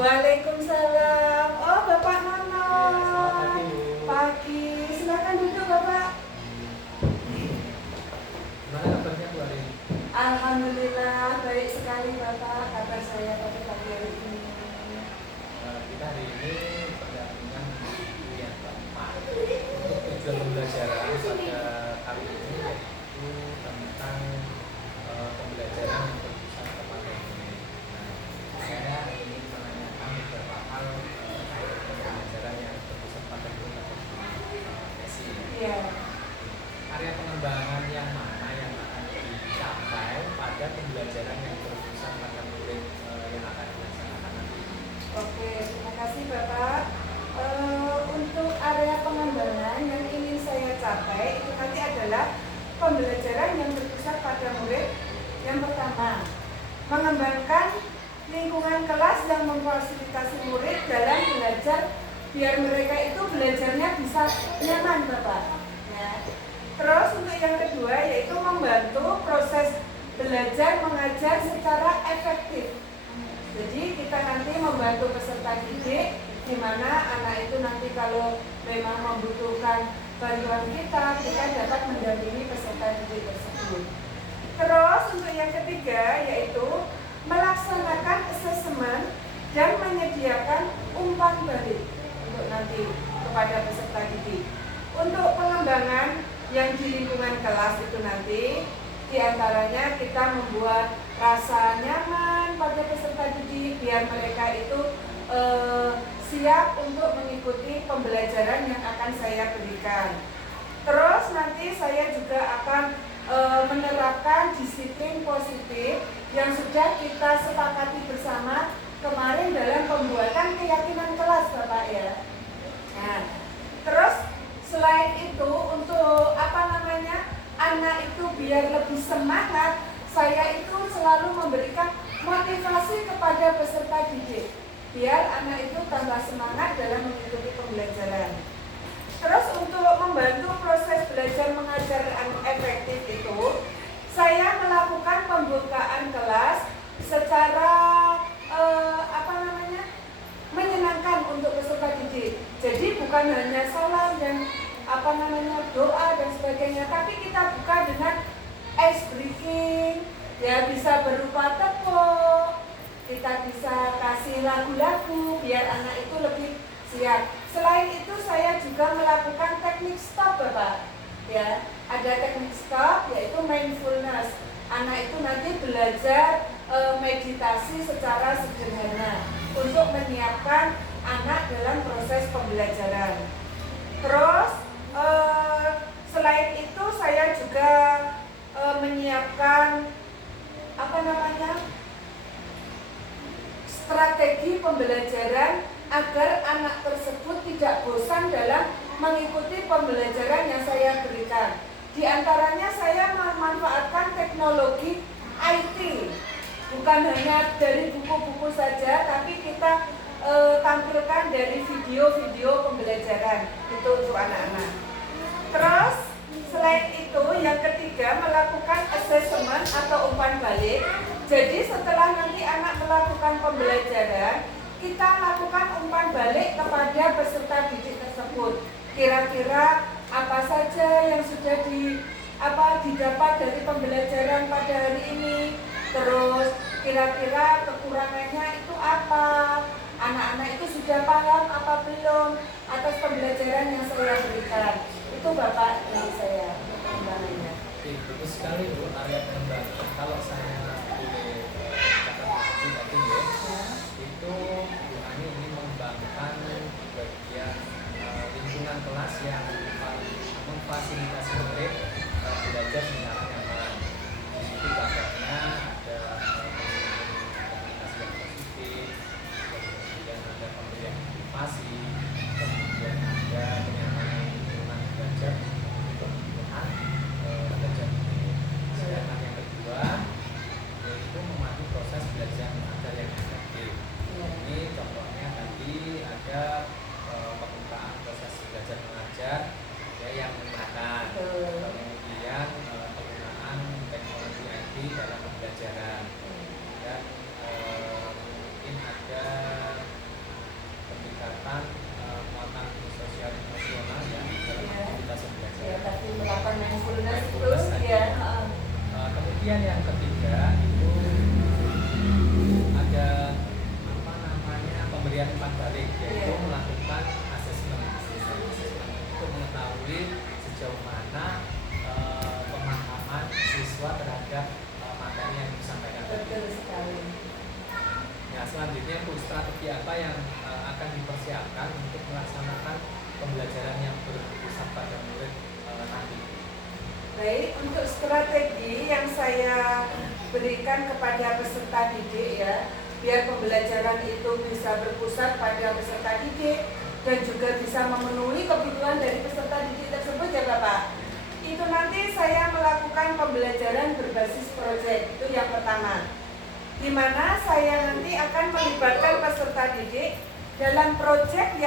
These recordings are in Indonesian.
Waalaikumsalam. Oh, Bapak Nono. Selamat Pagi. Silakan duduk, Bapak. Gimana kabarnya Bu hari ini? Alhamdulillah baik sekali, Bapak. Kabar saya pada pagi hari ini. Kita hari ini pendampingan yang keempat untuk tujuan pembelajaran pada kali ini yaitu tentang pembelajaran yang berpusat kepada murid. Saya ingin menanyakan beberapa hal terkait pembelajaran yang berpusat pada murid atau sesi. Iya. Area pengembangan yang mana yang akan dicapai pada pembelajaran yang berpusat pada murid yang akan dilaksanakan nanti? Oke, terima kasih Bapak. Untuk area pengembangan yang ingin saya capai itu nanti adalah pembelajaran yang berpusat pada murid. Yang pertama, mengembangkan lingkungan kelas yang memfasilitasi murid dalam belajar biar mereka itu belajarnya bisa nyaman, Bapak. Ya. Terus untuk yang kedua yaitu membantu proses belajar mengajar secara efektif. Jadi kita nanti membantu peserta didik di mana anak itu nanti kalau memang membutuhkan bantuan kita dapat mendampingi peserta didik tersebut. Terus untuk yang ketiga yaitu melaksanakan asesmen dan menyediakan umpan balik untuk nanti kepada peserta didik. Untuk pengembangan yang di lingkungan kelas itu nanti diantaranya kita membuat rasa nyaman pada peserta didik biar mereka itu siap untuk mengikuti pembelajaran yang akan saya berikan. Terus nanti saya juga akan menerapkan disiplin positif yang sudah kita sepakati bersama kemarin dalam pembuatan keyakinan kelas, Bapak ya. Nah, terus selain itu untuk anak itu biar lebih semangat, saya itu selalu memberikan motivasi kepada peserta didik biar anak itu tambah semangat dalam mengikuti pembelajaran. Terus untuk membantu proses belajar mengajar yang efektif itu, saya melakukan pembukaan kelas secara menyenangkan untuk peserta didik. Jadi bukan hanya salam dan doa dan sebagainya, tapi kita buka dengan ice breaking, ya bisa berupa tepuk, kita bisa kasih lagu-lagu biar anak itu lebih siap. Selain itu saya juga melakukan teknik stop, Bapak. Ya, ada teknik stop yaitu mindfulness. Anak itu nanti belajar meditasi secara sederhana untuk menyiapkan anak dalam proses pembelajaran. Terus selain itu saya juga menyiapkan strategi pembelajaran agar anak tersebut tidak bosan dalam mengikuti pembelajaran yang saya berikan. Di antaranya saya memanfaatkan teknologi IT, bukan hanya dari buku-buku saja, tapi kita tampilkan dari video-video pembelajaran itu untuk anak-anak. Terus selain itu yang ketiga melakukan asesmen atau umpan balik. Jadi setelah nanti anak melakukan pembelajaran, kita lakukan umpan balik kepada peserta didik tersebut. Kira-kira apa saja yang sudah didapat dari pembelajaran pada hari ini. Terus kira-kira kekurangannya itu apa? Anak-anak itu sudah paham apa belum atas pembelajaran yang saya berikan. Itu Bapak yang saya pengembangannya. Bagus sekali Bu, area pengembangan. Kalau saya boleh katakan tadi ya, itu Bu Ani ini mengembangkan bagian lingkungan kelas yang memfasilitasi murid belajar secara nyaman. Di situ kabarnya ada komunikasi yang positif, kemudian ada pemberian motivasi, kemudian ada kenyamanan lingkungan belajar untuk kebutuhan belajar. Sedangkan yang kedua sekali. Nah, selanjutnya Bu, strategi apa yang akan dipersiapkan untuk melaksanakan pembelajaran yang berpusat pada murid nanti? Baik, untuk strategi yang saya berikan kepada peserta didik ya, biar pembelajaran itu bisa berpusat pada peserta didik dan juga bisa memenuhi kebutuhan dari peserta didik tersebut ya Bapak. Itu nanti saya melakukan pembelajaran berbasis proyek, itu yang pertama. Di mana saya nanti akan melibatkan peserta didik dalam proyek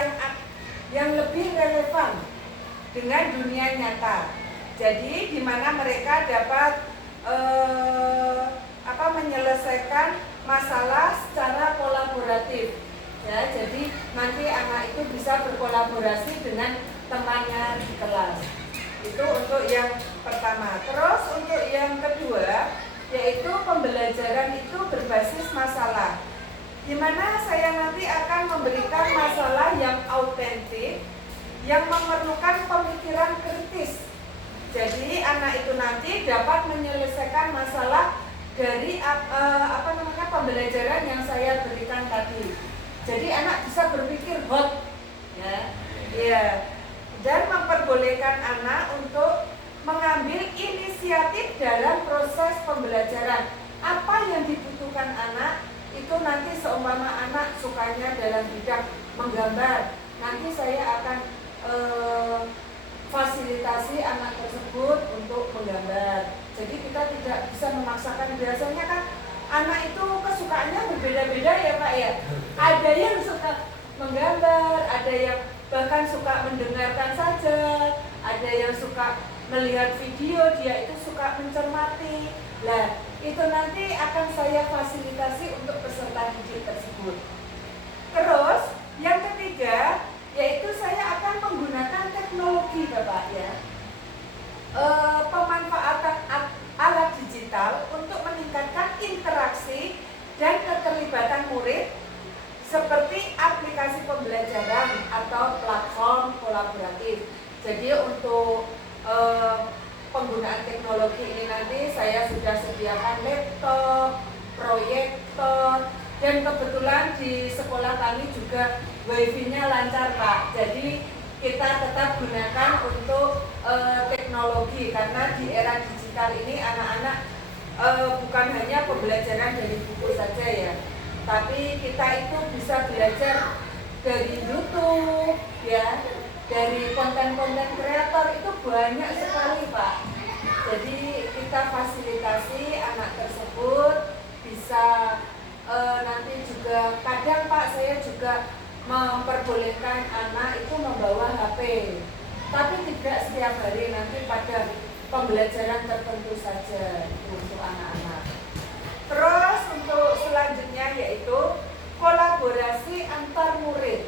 yang lebih relevan dengan dunia nyata. Jadi di mana mereka dapat menyelesaikan masalah secara kolaboratif. Ya, jadi nanti anak itu bisa berkolaborasi dengan temannya di kelas. Itu untuk yang pertama. Terus untuk yang kedua, yaitu pembelajaran itu berbasis masalah. Di mana saya nanti akan memberikan masalah yang autentik, yang memerlukan pemikiran kritis. Jadi anak itu nanti dapat menyelesaikan masalah dari pembelajaran yang saya berikan tadi. Jadi anak bisa berpikir hot, ya, dan memperbolehkan anak untuk mengambil inisiatif dalam proses pembelajaran. Apa yang dibutuhkan anak itu nanti seumpama anak sukanya dalam bidang menggambar, nanti saya akan fasilitasi anak tersebut untuk menggambar. Jadi kita tidak bisa memaksakan. Biasanya kan anak itu kesukaannya berbeda-beda ya Pak ya. Ada yang suka menggambar, ada yang bahkan suka mendengarkan saja, ada yang suka melihat video, dia itu suka mencermati. Nah, itu nanti akan saya fasilitasi untuk peserta didik tersebut. Terus, yang ketiga, yaitu saya akan menggunakan teknologi Bapak ya. Pemanfaatan alat digital untuk meningkatkan interaksi dan keterlibatan murid seperti aplikasi pembelajaran atau platform kolaboratif. Jadi untuk penggunaan teknologi ini nanti saya sudah sediakan laptop, proyektor, dan kebetulan di sekolah kami juga wifi-nya lancar Pak. Jadi kita tetap gunakan untuk teknologi karena di era digital ini anak-anak bukan hanya pembelajaran dari buku saja ya, tapi kita itu bisa belajar dari YouTube ya, dari konten-konten kreator itu banyak sekali Pak. Jadi kita fasilitasi anak tersebut bisa nanti juga kadang Pak saya juga memperbolehkan anak itu membawa HP, tapi tidak setiap hari, nanti pada pembelajaran tertentu saja untuk anak-anak. Terus untuk selanjutnya yaitu kolaborasi antar murid,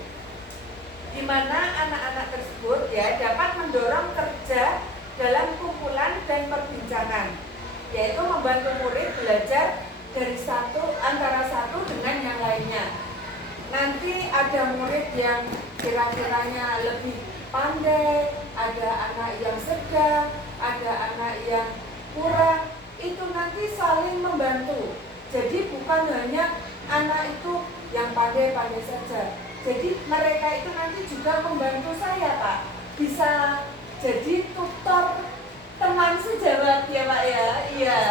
di mana anak-anak tersebut ya dapat mendorong kerja dalam kumpulan dan perbincangan, yaitu membantu murid belajar dari antara satu dengan yang lainnya. Nanti ada murid yang kira-kiranya lebih pandai, ada anak yang sedang, ada anak yang kurang, itu nanti saling membantu. Jadi bukan hanya anak itu yang pandai-pandai saja. Jadi mereka itu nanti juga membantu saya Pak, bisa jadi tutor teman sejawat ya Pak ya. Iya.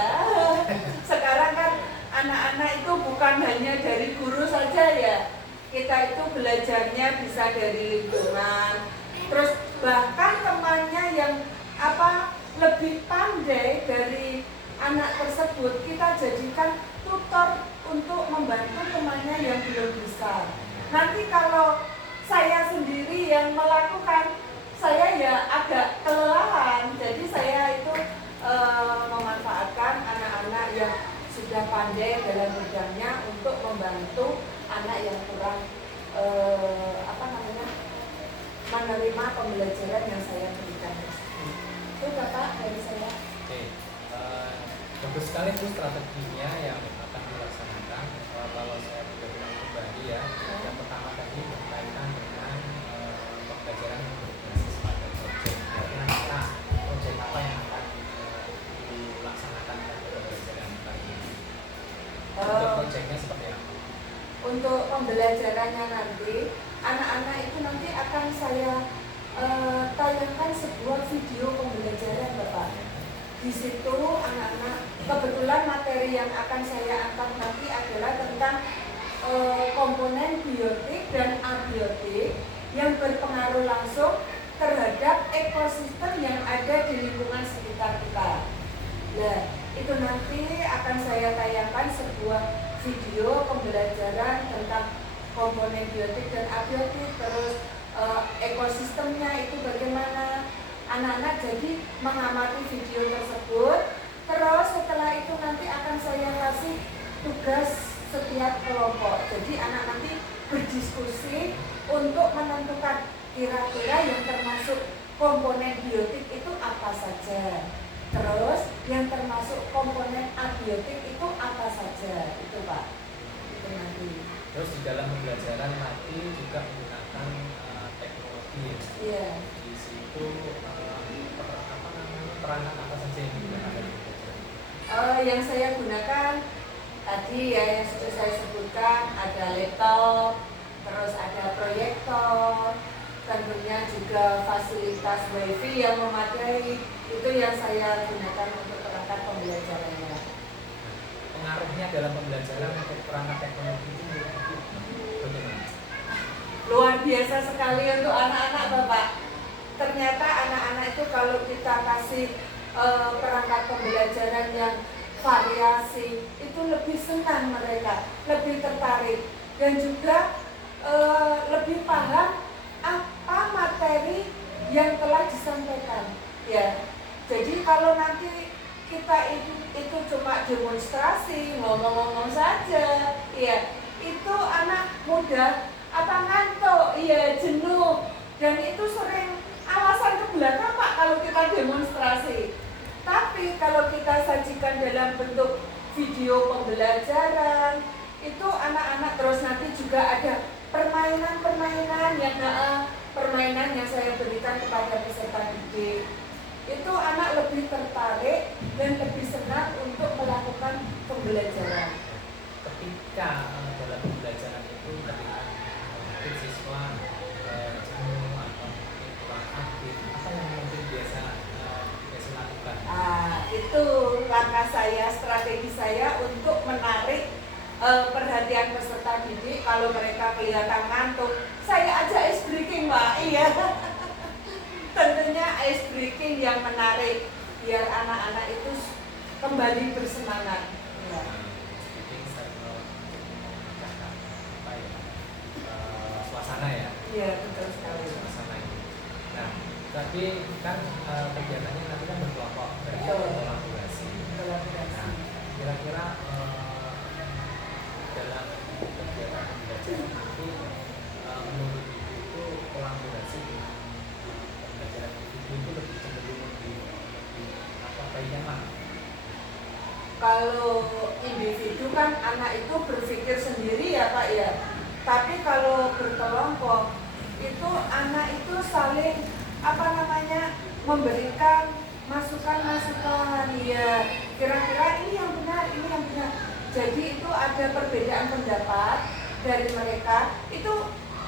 Sekarang kan anak-anak itu bukan hanya dari guru saja ya. Kita itu belajarnya bisa dari lingkungan. Terus bahkan temannya yang lebih pandai dari anak tersebut kita jadikan tutor untuk membantu temannya yang belum bisa. Nanti kalau saya sendiri yang melakukan, saya ya agak kelelahan. Jadi saya itu memanfaatkan anak-anak yang sudah pandai dalam bidangnya untuk membantu anak yang kurang menerima pembelajaran yang saya berikan. Itu Bapak dari saya. Oke, bagus sekali itu strateginya yang akan dilaksanakan. Kalau saya bilang pribadi ya, yang pertama tadi berkaitan dengan pembelajaran yang berbasis pada proyek. Kira-kira proyek apa yang akan dilaksanakan pada pembelajaran kali ini? Untuk untuk pembelajarannya nanti, anak-anak itu nanti akan saya tayangkan sebuah video pembelajaran Bapak. Di situ anak-anak, kebetulan materi yang akan saya angkat nanti adalah tentang komponen biotik dan abiotik yang berpengaruh langsung terhadap ekosistem yang ada di lingkungan sekitar kita. Nah, itu nanti akan saya tayangkan sebuah video pembelajaran tentang komponen biotik dan abiotik, terus ekosistemnya itu bagaimana. Anak-anak jadi mengamati video tersebut. Terus setelah itu nanti akan saya kasih tugas setiap kelompok. Jadi anak nanti berdiskusi untuk menentukan kira-kira yang termasuk komponen biotik itu apa saja. Terus yang termasuk komponen abiotik itu apa saja. Itu Pak. Itu nanti. Terus di dalam pembelajaran nanti juga menggunakan teknologi. Iya. Di situ perangkat apa saja yang digunakan dalam pembelajaran? Yang saya gunakan tadi ya yang sudah saya sebutkan, ada laptop, terus ada proyektor, tentunya juga fasilitas wifi yang memadai. Itu yang saya gunakan untuk perangkat pembelajarannya. Pengaruhnya dalam pembelajaran untuk perangkat teknologi itu bagaimana? Luar biasa sekali untuk anak-anak Bapak. Ternyata anak-anak itu kalau kita kasih perangkat pembelajaran yang variasi, itu lebih senang mereka, lebih tertarik, dan juga lebih paham apa materi yang telah disampaikan. Ya, jadi kalau nanti kita itu cuma demonstrasi, ngomong-ngomong saja, ya itu anak muda apa ngantuk, ya jenuh, dan itu sering alasan ke belakang Pak kalau kita demonstrasi. Tapi kalau kita sajikan dalam bentuk video pembelajaran, itu anak-anak terus nanti juga ada permainan-permainan yang saya berikan kepada peserta didik. Itu anak lebih tertarik dan lebih senang untuk melakukan pembelajaran. Ketika dalam pembelajaran itu ketika mungkin siswa jenuh atau mungkin kurang aktif, apa yang mungkin biasa lakukan? Itu langkah saya, strategi saya untuk menarik perhatian peserta didik. Kalau mereka kelihatan ngantuk, saya ajak ice breaking Mbak. Iya. Tentunya ice breaking yang menarik biar anak-anak itu kembali bersemangat. Ya. Suasana ya? Iya, betul sekali. Suasana itu. Nah, tadi kan kegiatannya nanti kan berkelompok, berarti kolaborasi. Nah, kira-kira dalam kegiatan pembelajaran nanti menurut Ibu itu kolaborasi pembelajaran individu itu lebih cenderung lebih baiknya mana? Kalau individu kan anak itu berpikir sendiri ya Pak ya. Tapi kalau berkelompok itu anak itu saling memberikan masukan-masukan, ya kira-kira ini yang benar, ini yang benar. Jadi itu ada perbedaan pendapat dari mereka, itu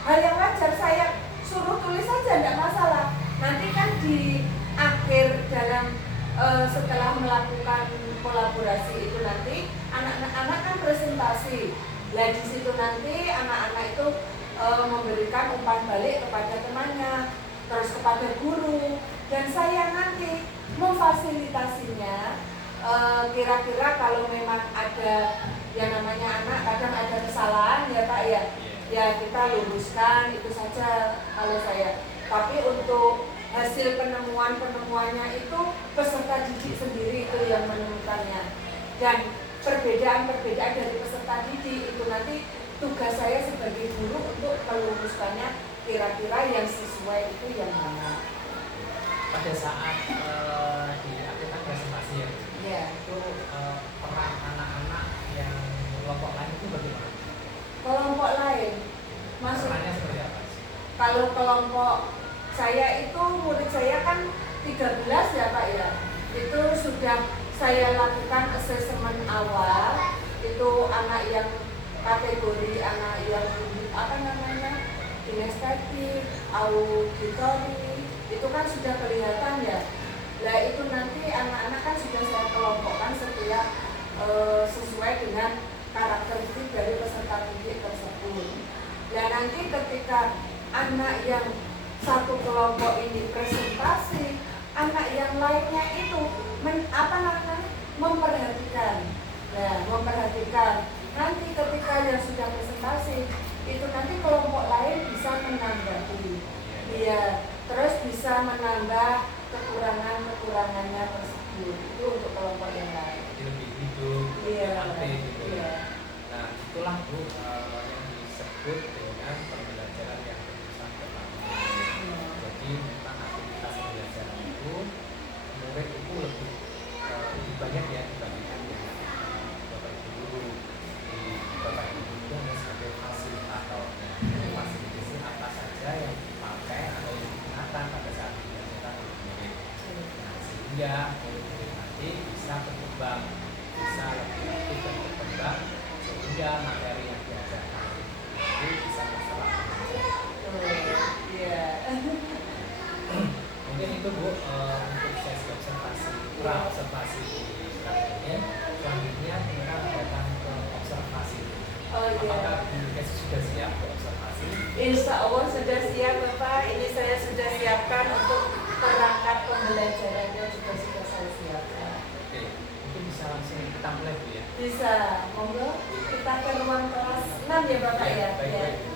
hal yang wajar. Saya suruh tulis saja tidak masalah. Nanti kan di akhir dalam setelah melakukan kolaborasi itu nanti anak-anak kan presentasi. Nah di situ nanti anak-anak itu memberikan umpan balik kepada temannya, terus kepada guru, dan saya nanti memfasilitasinya. Kira-kira kalau memang ada yang namanya anak kadang ada kesalahan ya Pak ya, ya kita luruskan, itu saja kalau saya. Tapi untuk hasil penemuannya itu peserta didik sendiri itu yang menemukannya, dan perbedaan dari peserta didik itu nanti tugas saya sebagai guru untuk meluruskannya, kira-kira yang sesuai itu yang mana. Pada saat di akhir presentasi ya, itu peran anak-anak yang kelompok lain itu bagaimana? Kelompok lain maksudnya seperti apa? Kalau kelompok saya itu murid saya kan 13 ya Pak ya, itu sudah saya lakukan asesmen awal. Itu anak yang kategori anak yang apa namanya kinestetik, auditori, itu kan sudah kelihatan ya. Nah itu nanti anak-anak kan sudah saya kelompokkan setiap sesuai dengan karakteristik dari peserta didik tersebut. Dan nanti ketika anak yang satu kelompok ini presentasi, anak yang lainnya itu memperhatikan. Nah, memperhatikan. Nanti ketika yang sudah presentasi, itu nanti kelompok lain bisa menanggapi. Iya, terus bisa menambah kekurangannya tersebut. Itu untuk kelompok yang lain. Jadi lebih hidup, Iya, aktif gitu ya. iya. Nah itulah Bu yang disebut dengan pembelajaran yang berpusat kepada murid. Jadi memang aktivitas pembelajaran itu murid itu lebih banyak ya dibandingkan dengan bapak ibu guru. Di bapak ibu itu hanya sebagai fasilitator. Fasilitasi apa saja yang dipakai atau yang digunakan pada saat pembelajaran oleh murid. Nah sehingga murid-murid nanti bisa berkembang, bisa lebih aktif dan berkembang, sehingga materi yang diajarkan itu bisa terserap. Iya. Mungkin itu Bu untuk sesi observasi pra-observasi di ini. Selanjutnya kita akan ke observasi. Oh iya. Apakah Bu Kes sudah siap ke observasi? Insya Allah sudah siap Bapak. Ini saya sudah siapkan untuk perangkat pembelajarannya juga sudah saya siapkan. Oke, mungkin bisa langsung kita mulai Bu ya. Bisa, monggo kita ke ruang kelas 6 ya Bapak ya. Baik.